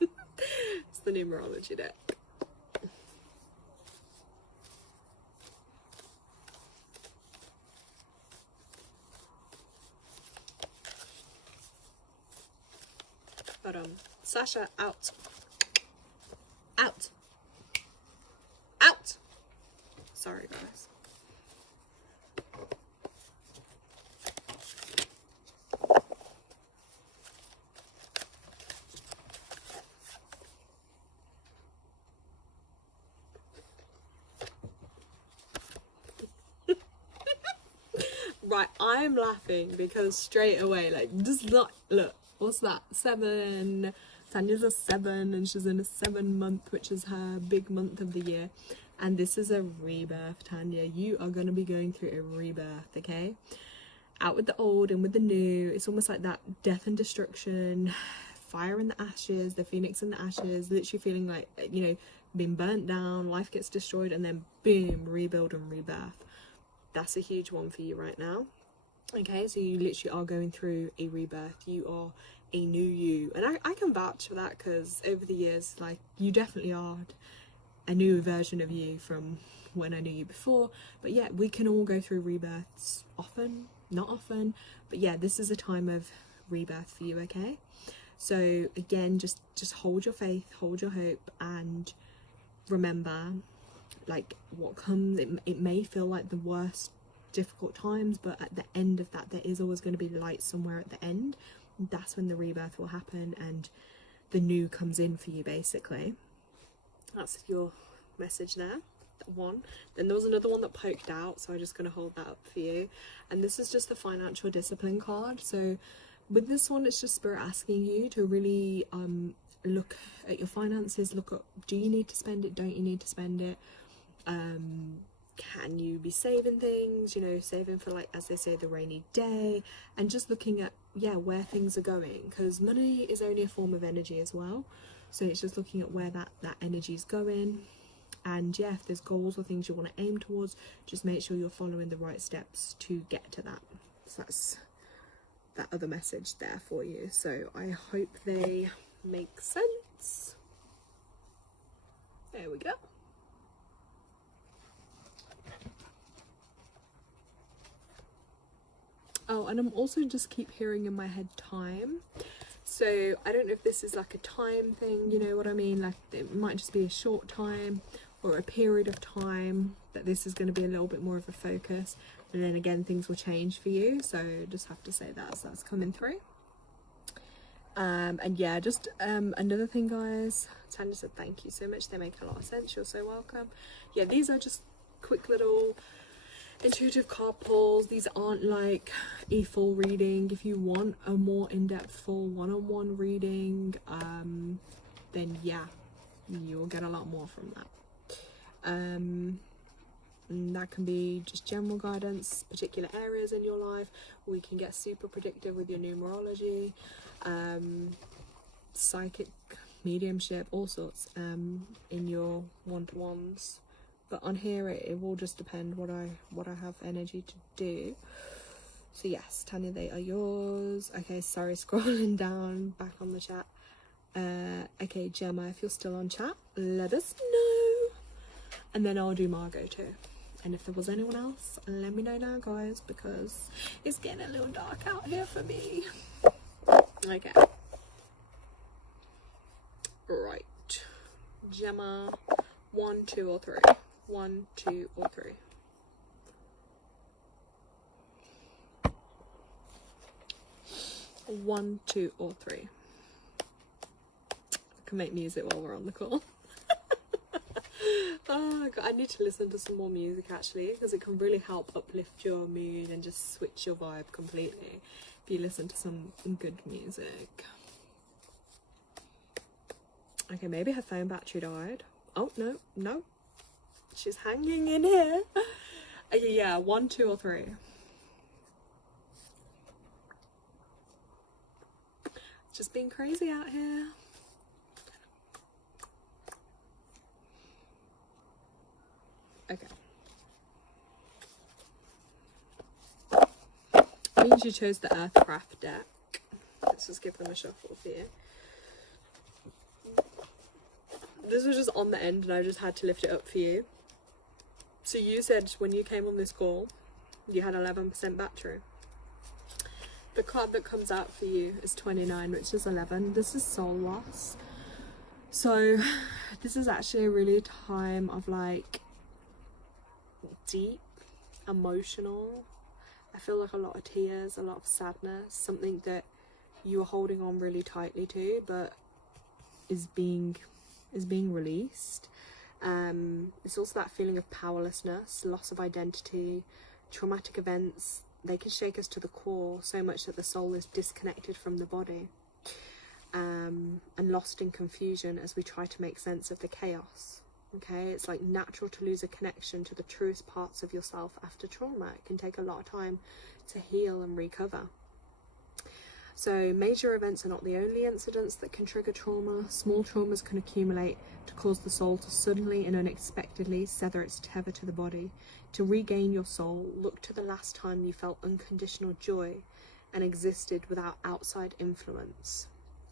It's the numerology deck. Hold on. Sasha, out. Out. Out. Sorry, guys. Right, I'm laughing because straight away, like, just not, look, what's that? 7. Tanya's a 7 and she's in a 7 month, which is her big month of the year. And this is a rebirth, Tanya. You are going to be going through a rebirth, okay? Out with the old and with the new. It's almost like that death and destruction, fire in the ashes, the phoenix in the ashes, literally feeling like, you know, being burnt down, life gets destroyed, and then boom, rebuild and rebirth. That's a huge one for you right now. Okay, so you literally are going through a rebirth. You are a new you. And I can vouch for that because over the years, like, you definitely are a new version of you from when I knew you before. But yeah, we can all go through rebirths often, not often. But yeah, this is a time of rebirth for you, okay? So again, just hold your faith, hold your hope, and remember, like, what comes, it may feel like the worst difficult times, but at the end of that there is always going to be light somewhere at the end. That's when the rebirth will happen and the new comes in for you, basically. That's your message there, that one. Then there was another one that poked out, so I'm just going to hold that up for you. And this is just the financial discipline card. So with this one, it's just Spirit asking you to really look at your finances, look at, do you need to spend it, don't you need to spend it, can you be saving things, you know, saving for, like, as they say, the rainy day, and just looking at, yeah, where things are going, because money is only a form of energy as well. So it's just looking at where that energy is going. And yeah, if there's goals or things you want to aim towards, just make sure you're following the right steps to get to that. So that's that other message there for you. So I hope they make sense. There we go. Oh, and I'm also just keep hearing in my head time. So I don't know if this is like a time thing, you know what I mean? Like, it might just be a short time or a period of time that this is going to be a little bit more of a focus. And then again, things will change for you. So just have to say that, so that's coming through. And yeah, just another thing, guys. Tanya said thank you so much. They make a lot of sense. You're so welcome. Yeah, these are just quick little intuitive card pulls. These aren't like a full reading. If you want a more in-depth full one-on-one reading, then yeah, you'll get a lot more from that. And that can be just general guidance, particular areas in your life, or you can get super predictive with your numerology, psychic, mediumship, all sorts, in your one-to-ones. But on here, it will just depend what I have energy to do. So yes, Tanya, they are yours. Okay, sorry, scrolling down, back on the chat. Okay, Gemma, if you're still on chat, let us know. And then I'll do Margot too. And if there was anyone else, let me know now, guys, because it's getting a little dark out here for me. Okay. Right. Gemma, 1, 2, or 3. 1, 2, or 3. One, 2, or 3. I can make music while we're on the call. Oh God, I need to listen to some more music actually, because it can really help uplift your mood and just switch your vibe completely if you listen to some good music. Okay, maybe her phone battery died. Oh no, she's hanging in here. Okay, yeah, 1, 2, or 3. Just being crazy out here. Okay. I think you chose the Earthcraft deck. Let's just give them a shuffle for you. This was just on the end and I just had to lift it up for you. So you said when you came on this call, you had 11% battery. the card that comes out for you is 29, which is 11. This is soul loss. So this is actually a really time of like deep emotional, I feel like a lot of tears, a lot of sadness, something that you are holding on really tightly to but is being released. It's also that feeling of powerlessness, loss of identity, traumatic events. They can shake us to the core so much that the soul is disconnected from the body, and lost in confusion as we try to make sense of the chaos. Okay, it's like natural to lose a connection to the truest parts of yourself after trauma. It can take a lot of time to heal and recover. So major events are not the only incidents that can trigger trauma. Small traumas can accumulate to cause the soul to suddenly and unexpectedly sever its tether to the body. To regain your soul, look to the last time you felt unconditional joy and existed without outside influence.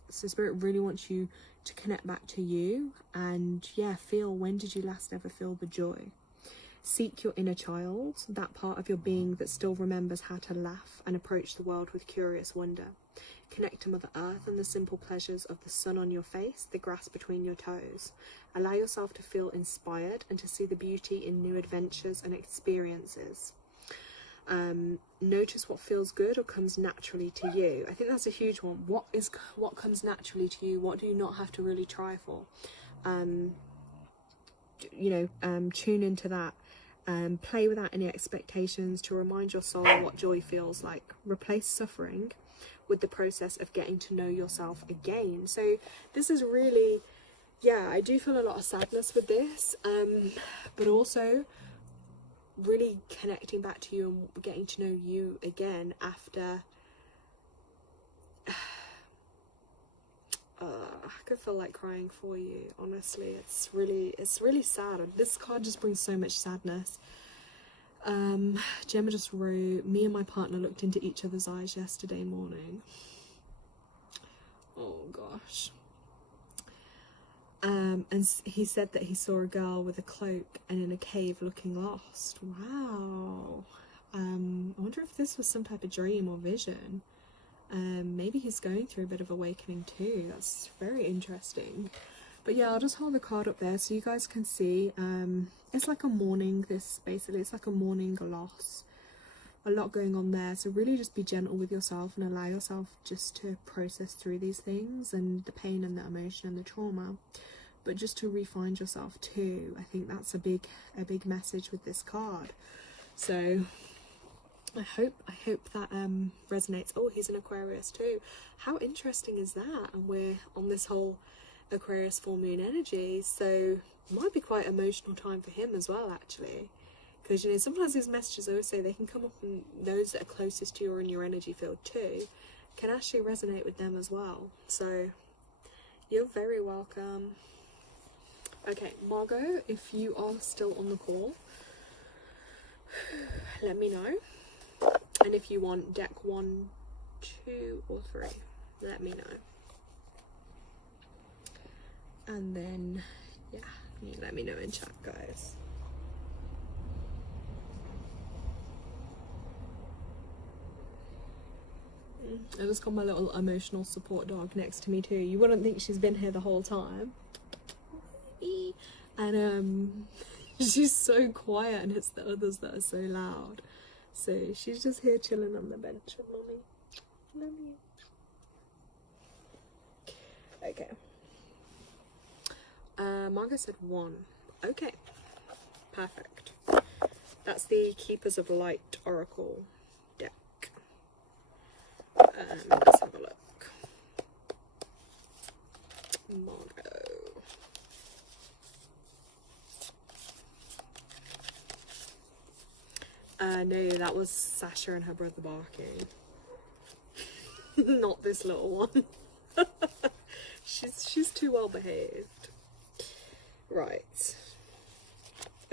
So Spirit really wants you to connect back to you and feel, when did you last ever feel the joy? Seek your inner child, that part of your being that still remembers how to laugh and approach the world with curious wonder. Connect to Mother Earth and the simple pleasures of the sun on your face, the grass between your toes. Allow yourself to feel inspired and to see the beauty in new adventures and experiences. Notice what feels good or comes naturally to you. I think that's a huge one. What comes naturally to you? What do you not have to really try for? Tune into that. Play without any expectations to remind your soul what joy feels like. Replace suffering with the process of getting to know yourself again. So this is really, I do feel a lot of sadness with this, but also really connecting back to you and getting to know you again after I could feel like crying for you, honestly. It's really sad. This card just brings so much sadness. Gemma just wrote, me and my partner looked into each other's eyes yesterday morning. Oh gosh. And he said that he saw a girl with a cloak and in a cave looking lost. Wow. I wonder if this was some type of dream or vision. Maybe he's going through a bit of awakening too. That's very interesting. But yeah, I'll just hold the card up there so you guys can see. It's like a mourning, it's like a mourning loss. A lot going on there. So really just be gentle with yourself and allow yourself just to process through these things and the pain and the emotion and the trauma. But just to re-find yourself too. I think that's a big message with this card. So I hope that resonates. Oh, he's an Aquarius too. How interesting is that? And we're on this whole Aquarius full moon energy, so it might be quite emotional time for him as well, actually, because sometimes these messages, I always say, they can come up, and those that are closest to you or in your energy field too can actually resonate with them as well. So you're very welcome. Okay, Margot, if you are still on the call, let me know. And if you want deck 1, 2 or 3, let me know. And then you let me know in chat, guys. I just got my little emotional support dog next to me too. You wouldn't think she's been here the whole time. And she's so quiet, and it's the others that are so loud. So she's just here chilling on the bench with Mommy. Love you. Okay. Margaret said 1. Okay. Perfect. That's the Keepers of Light Oracle deck. Let's have a look. Margot. No, that was Sasha and her brother barking. Not this little one. She's too well behaved. Right.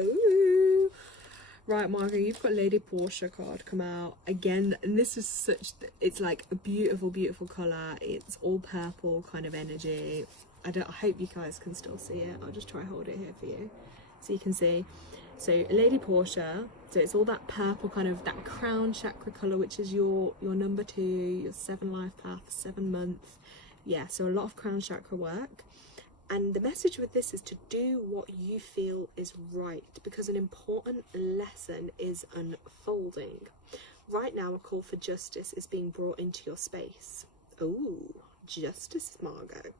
Ooh. Right, Margot, you've got Lady Portia card come out again, and this is it's like a beautiful, beautiful colour. It's all purple kind of energy. I hope you guys can still see it. I'll just try hold it here for you so you can see. So Lady Portia, so it's all that purple kind of, that crown chakra colour, which is your number 2, your 7 life path, 7 month. Yeah, so a lot of crown chakra work. And the message with this is to do what you feel is right, because an important lesson is unfolding. Right now, a call for justice is being brought into your space. Ooh, justice, Margot.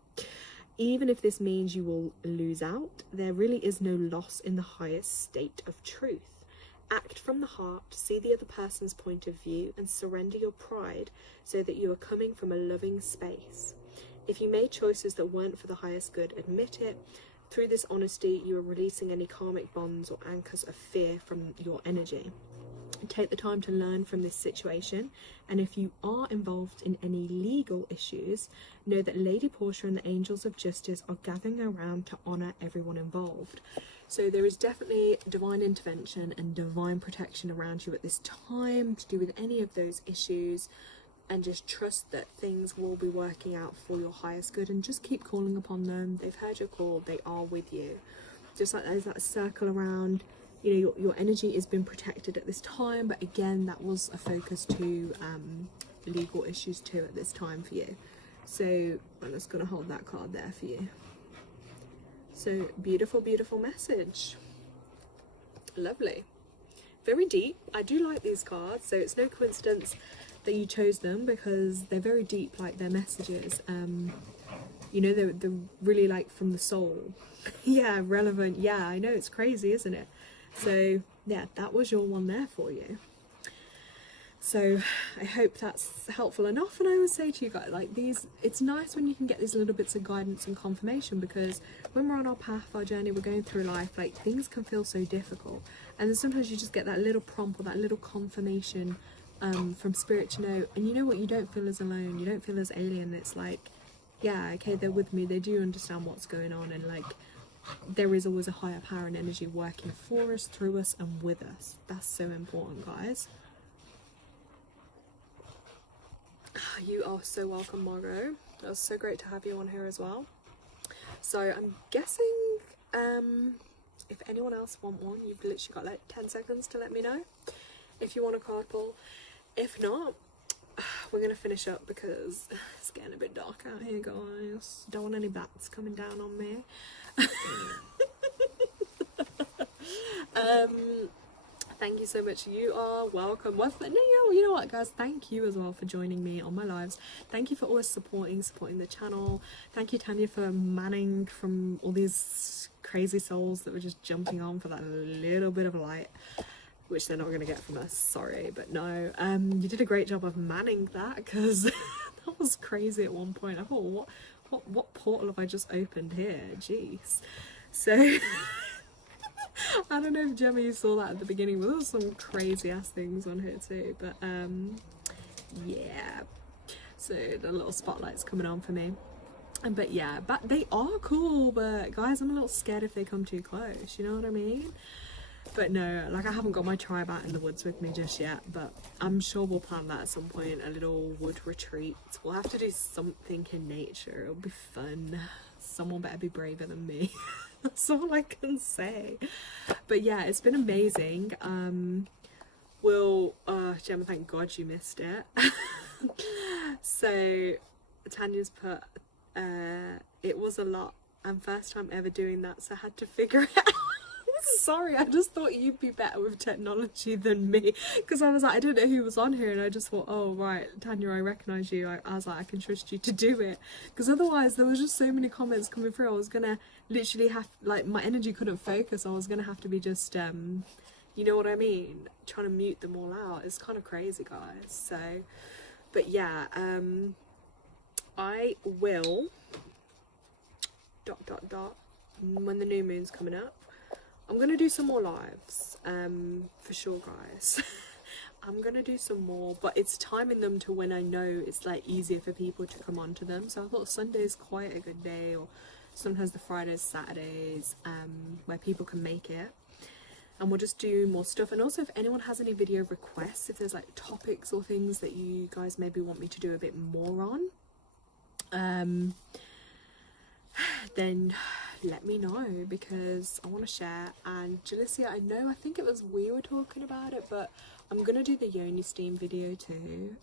Even if this means you will lose out, there really is no loss in the highest state of truth. Act from the heart, see the other person's point of view, and surrender your pride so that you are coming from a loving space. If you made choices that weren't for the highest good, admit it. Through this honesty, you are releasing any karmic bonds or anchors of fear from your energy. Take the time to learn from this situation, and if you are involved in any legal issues, know that Lady Portia and the Angels of Justice are gathering around to honour everyone involved. So there is definitely divine intervention and divine protection around you at this time to do with any of those issues, and just trust that things will be working out for your highest good, and just keep calling upon them. They've heard your call, they are with you. Just like there's that circle around, you know, your energy has been protected at this time, but again, that was a focus to legal issues too at this time for you. So I'm just going to hold that card there for you. So beautiful, beautiful message. Lovely. Very deep. I do like these cards, so it's no coincidence that you chose them, because they're very deep, like their messages. You know, they're really like from the soul. Yeah, relevant. Yeah, I know, it's crazy, isn't it? So yeah, that was your one there for you. So I hope that's helpful enough. And I would say to you guys, like, these, it's nice when you can get these little bits of guidance and confirmation, because when we're on our path, our journey, we're going through life, like things can feel so difficult, and then sometimes you just get that little prompt or that little confirmation from spirit to know, and you know what, you don't feel as alone, you don't feel as alien. It's like, yeah, okay, they're with me, they do understand what's going on, and like there is always a higher power and energy working for us, through us, and with us. That's so important, guys. You are so welcome, Margot. It was so great to have you on here as well. So I'm guessing if anyone else want one, you've literally got like 10 seconds to let me know if you want a card pull. If not, we're gonna finish up because it's getting a bit dark out here, guys. Don't want any bats coming down on me. Thank you so much. You are welcome. Well, no, you know what, guys, thank you as well for joining me on my lives. Thank you for always supporting the channel. Thank you, Tanya, for manning from all these crazy souls that were just jumping on for that little bit of light, which they're not going to get from us, sorry, but no, you did a great job of manning that, because that was crazy at one point. I thought, what portal have I just opened here? Jeez. So I don't know if Gemma, you saw that at the beginning, but there was some crazy ass things on here too, but yeah, so the little spotlight's coming on for me. But yeah, but they are cool, but guys, I'm a little scared if they come too close, you know what I mean? But no, like, I haven't got my tribe out in the woods with me just yet, but I'm sure we'll plan that at some point, a little wood retreat. We'll have to do something in nature, it'll be fun. Someone better be braver than me. That's all I can say. But yeah, it's been amazing. Gemma, thank God you missed it. So Tanya's put, it was a lot, and first time ever doing that, so I had to figure it out. Sorry, I just thought you'd be better with technology than me, because I was like, I didn't know who was on here, and I just thought, oh right, Tanya, I recognise you. I was like, I can trust you to do it, because otherwise there was just so many comments coming through. I was gonna literally have, like, my energy couldn't focus. I was gonna have to be just you know what I mean, trying to mute them all out. It's kind of crazy, guys. So but yeah, I will ... when the new moon's coming up, I'm gonna do some more lives, for sure, guys. I'm gonna do some more, but it's timing them to when I know it's like easier for people to come onto them. So I thought Sunday's quite a good day, or sometimes the Fridays, Saturdays, where people can make it, and we'll just do more stuff. And also, if anyone has any video requests, if there's like topics or things that you guys maybe want me to do a bit more on, then let me know, because I want to share. And Jalicia, I think it was we were talking about it, but I'm gonna do the Yoni steam video too.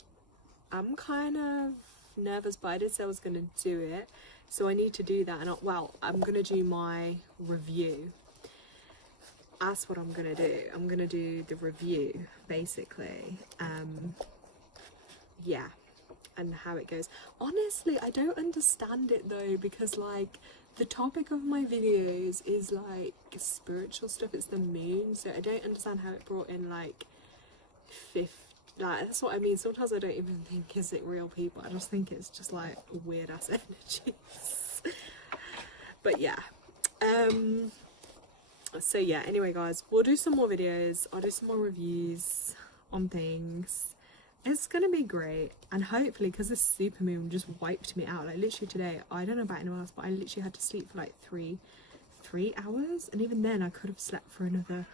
I'm kind of nervous, but I did say I was gonna do it, so I need to do that. And I'm gonna do my review. That's what I'm gonna do. I'm gonna do the review, basically. Yeah, and how it goes. Honestly, I don't understand it though, because like the topic of my videos is like spiritual stuff. It's the moon, so I don't understand how it brought in like like, that's what I mean. Sometimes I don't even think, is it real people? I just think it's just like weird ass energies. But yeah, so yeah, anyway guys, we'll do some more videos. I'll do some more reviews on things. It's gonna be great, and hopefully, because this super moon just wiped me out, like literally today, I don't know about anyone else, but I literally had to sleep for like three hours, and even then I could have slept for another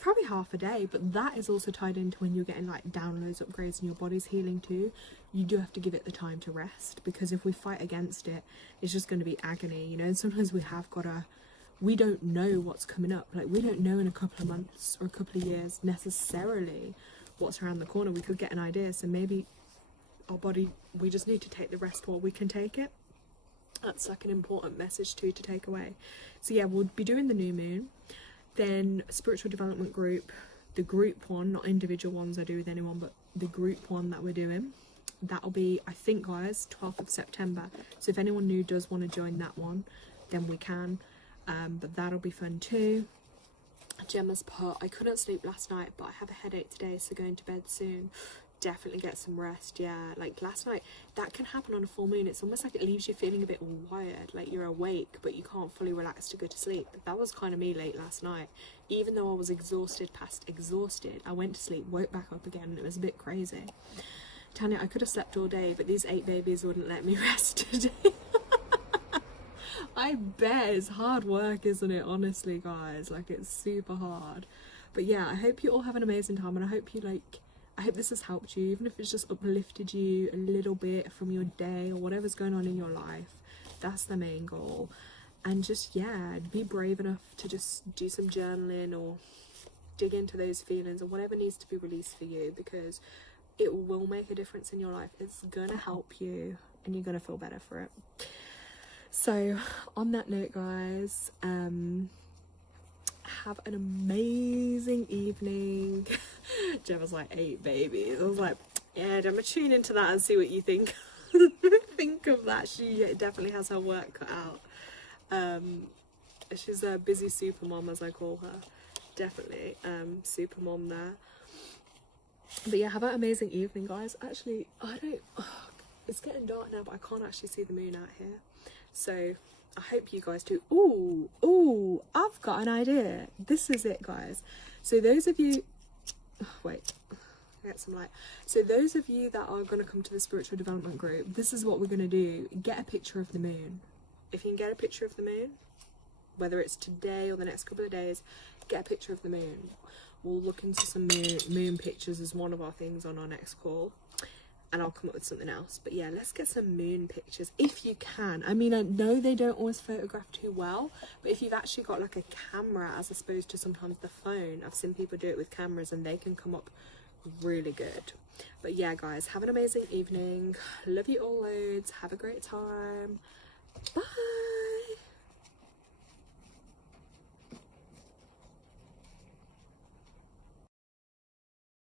probably half a day. But that is also tied into when you're getting like downloads, upgrades, and your body's healing too. You do have to give it the time to rest, because if we fight against it, it's just going to be agony, you know. And sometimes we don't know what's coming up. Like, we don't know in a couple of months or a couple of years necessarily what's around the corner. We could get an idea, so maybe our body, we just need to take the rest while we can take it. That's like an important message too to take away. So yeah, we'll be doing the new moon, then spiritual development group, the group one, not individual ones I do with anyone, but the group one that we're doing, that'll be, I think guys, 12th of September. So if anyone new does want to join that one, then we can, but that'll be fun too. Gemma's put, I couldn't sleep last night, but I have a headache today, so going to bed soon. Definitely get some rest. Yeah, like last night, that can happen on a full moon. It's almost like it leaves you feeling a bit wired, like you're awake but you can't fully relax to go to sleep. That was kind of me late last night. Even though I was exhausted past exhausted, I went to sleep, woke back up again, and it was a bit crazy. Tanya, I could have slept all day, but these 8 babies wouldn't let me rest today. I bet it's hard work, isn't it? Honestly guys, like it's super hard. But yeah, I hope you all have an amazing time, and I hope this has helped you, even if it's just uplifted you a little bit from your day or whatever's going on in your life. That's the main goal. And just, yeah, be brave enough to just do some journaling or dig into those feelings or whatever needs to be released for you, because it will make a difference in your life. It's gonna help you and you're gonna feel better for it. So on that note guys, have an amazing evening. Gemma's like 8 babies. I was like, yeah, Gemma, tune into that and see what you think. Think of that. She definitely has her work cut out. She's a busy super mom, as I call her. Definitely super mom there. But yeah, have an amazing evening guys. Actually, it's getting dark now, but I can't actually see the moon out here, so I hope you guys do. Ooh, I've got an idea. This is it guys. So those of you, wait, get some light. So those of you that are going to come to the spiritual development group, this is what we're going to do. Get a picture of the moon. If you can get a picture of the moon, whether it's today or the next couple of days, get a picture of the moon. We'll look into some moon pictures as one of our things on our next call, and I'll come up with something else. But yeah, let's get some moon pictures if you can. I mean, I know they don't always photograph too well, but if you've actually got like a camera as opposed to sometimes the phone, I've seen people do it with cameras and they can come up really good. But yeah guys, have an amazing evening. Love you all loads. Have a great time. Bye.